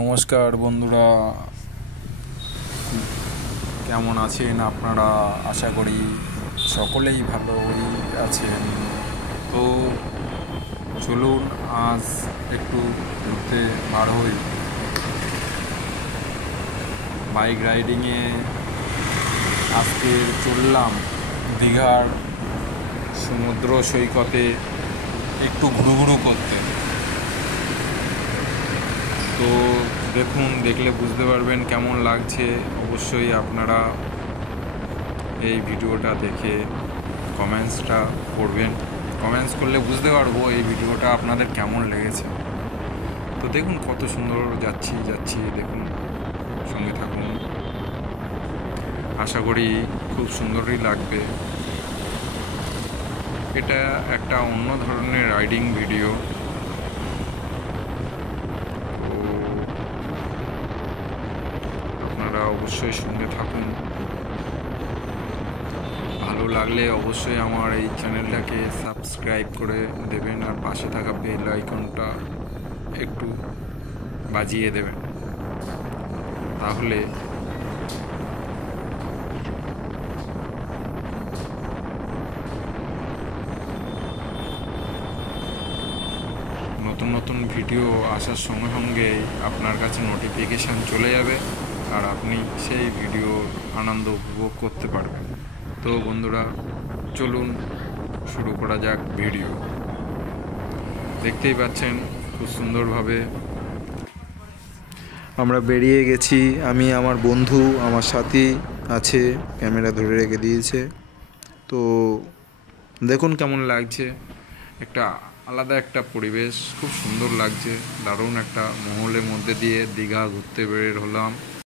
নমস্কার বন্ধুরা, কেমন আছেন আপনারা? আশা করি সকলেই ভালোই আছেন। তো চলুন আজ একটু ঘুরতে বার হই। বাইক রাইডিংয়ে আজকে চললাম দীঘার সমুদ্র সৈকতে একটু ঘুরুঘুরু করতে। তো দেখলে বুঝতে পারবেন কেমন লাগছে। অবশ্যই আপনারা এই ভিডিওটা দেখে কমেন্টসটা করবেন। কমেন্টস করলে বুঝতে পারবো এই ভিডিওটা আপনাদের কেমন লেগেছে। তো দেখুন কত সুন্দর যাচ্ছি দেখুন, সঙ্গে থাকুন, আশা করি খুব সুন্দরই লাগবে। এটা একটা অন্য ধরনের রাইডিং ভিডিও। আপনারা অবশ্যই সঙ্গে থাকুন। ভালো লাগলে অবশ্যই আমার এই চ্যানেলটাকে সাবস্ক্রাইব করে দেবেন, আর পাশে থাকা বেল আইকনটা একটু বাজিয়ে দেবেন, তাহলে নতুন নতুন ভিডিও আসার সঙ্গে সঙ্গে আপনার কাছে নোটিফিকেশান চলে যাবে, আর আপনি সেই ভিডিওর আনন্দ উপভোগ করতে পারবেন। তো বন্ধুরা, চলুন শুরু করা যাক ভিডিও। দেখতেই পাচ্ছেন খুব সুন্দরভাবে আমরা বেরিয়ে গেছি। আমি, আমার বন্ধু, আমার সাথী আছে, ক্যামেরা ধরে রেখে দিয়েছে। তো দেখুন কেমন লাগছে, একটা আলাদা একটা পরিবেশ, খুব সুন্দর লাগছে। দারুণ একটা মহলের মধ্যে দিয়ে দীঘা ঘুরতে বের হলাম।